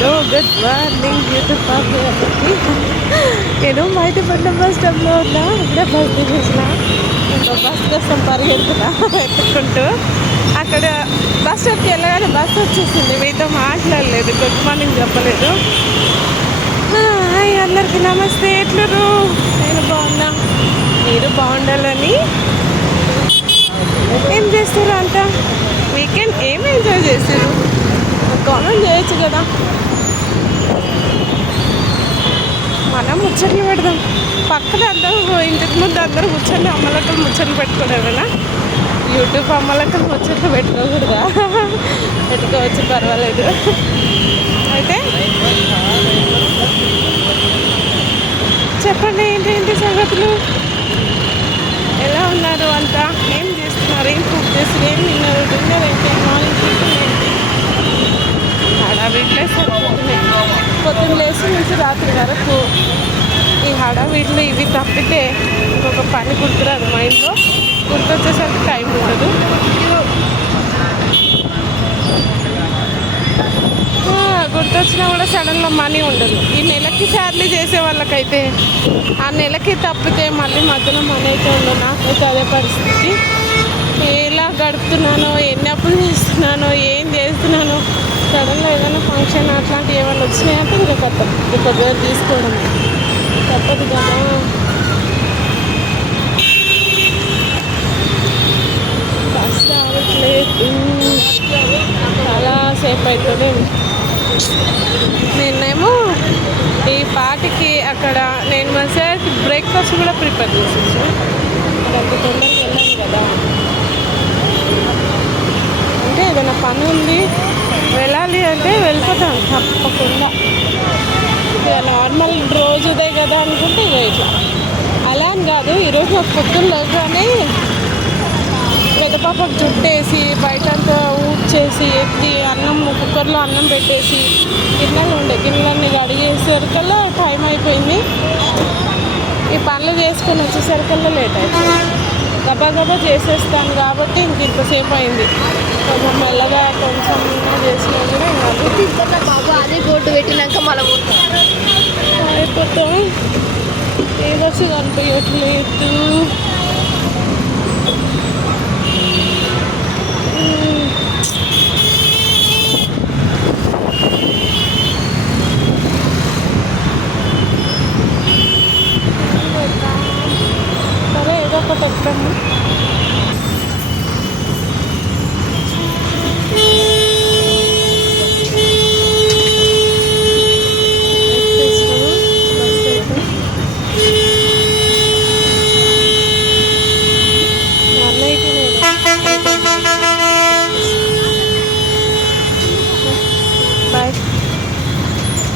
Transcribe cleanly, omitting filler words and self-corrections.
Hello good morning YouTube family. నేను మైటిపట్నం bus స్టాప్లో ఉన్నా. ఇప్పుడే బస్ దిగేసిన. ఇంకా బస్ కోసం పరిగెడుతున్నా ఎత్తుకుంటూ. అక్కడ బస్ స్టాప్కి వెళ్ళగానే బస్ వచ్చేసింది. మీతో మాట్లాడలేదు, గుడ్ మార్నింగ్ చెప్పలేదు. హాయ్ అందరికీ నమస్తే. ఎట్లరు? నేను బాగున్నా, మీరు బాగుండాలని. ఏం చేస్తారు అంతా? వీకెండ్ ఏం ఎంజాయ్ చేస్తారు? కామెంట్ చేయొచ్చు కదా. మనం ముచ్చట్లు పెడదాం. పక్కన అందరూ ఇంటికి ముందు అందరూ కూర్చొని అమ్మలక్కలు ముచ్చట్లు పెట్టుకునేవేనా? యూట్యూబ్ అమ్మలక్కలు ముచ్చట్లు పెట్టుకోకూడదా? పెట్టుకోవచ్చు, పర్వాలేదు. అయితే చెప్పండి, ఏంటి సంగతులు? ఎలా ఉన్నారు అంతా? ఏం చేస్తున్నారు? ఏం కుక్ చేస్తున్నారు? ఏం తిన్నారు? డిన్నర్ ఏంటి? మార్నింగ్ టిఫిన్ ఏంటి? హడావిడ్లే సరిపోతున్నాయి. పొద్దున్న లేచి నుంచి రాత్రి వరకు ఈ హడావిడ్లు ఇవి తప్పితే ఇంకొక పని గుర్తురాదు మైండ్లో. గుర్తొచ్చేసరికి టైం ఉండదు. గుర్తొచ్చినా కూడా సడన్లో మనీ ఉండదు. ఈ నెలకి శాలరీ చేసే వాళ్ళకైతే ఆ నెలకి తప్పితే మళ్ళీ మధ్యలో మనీ అయితే ఉండదు. నాకైతే అదే పరిస్థితి. ఎలా గడుపుతున్నానో, ఎన్ని అప్పులు చేస్తున్నానో, ఏం చేస్తున్నానో, సడన్గా ఏదైనా ఫంక్షన్ అట్లాంటివి ఏమైనా వచ్చినాయంటే ఇంకా కొత్త కొద్దిగా తీసుకోవడం తప్పదు కదా. బస్ రావట్లేదు, చాలాసేపు అవుతుంది. నేనేమో ఈ పాటికి అక్కడ నేను మా సార్కి బ్రేక్ఫాస్ట్ కూడా ప్రిపేర్ చేసేసి అంత తొందరగా వెళ్ళాను కదా. అంటే ఏదైనా పని ఉంది, వెళ్ళాలి అంటే వెళ్ళిపోతాను తప్పకుండా. ఇక నార్మల్ రోజుదే కదా అనుకుంటే ఇక ఇట్లా అలా అని కాదు. ఈరోజు నాకు పొద్దున్న లేగానే పెద్ద పాపకు జుట్టేసి బయటంతా ఊడ్చేసి ఎత్తి అన్నం కుక్కర్లో అన్నం పెట్టేసి గిన్నెలన్నీ కడిగేసరికల్లా టైం అయిపోయింది. ఈ పనులు చేసుకొని వచ్చేసరికల్లా లేట్ అయిపోయింది. గబా చేసేస్తాను కాబట్టి ఇంతసేపు అయింది. కొంచెం మెల్లగా కొంచెం చేసినా కూడా ఇంకా బాబు అదే బోర్డు పెట్టినాక మళ్ళీ అయిపోతాం. ఏదొచ్చి కనిపించట్లేదు.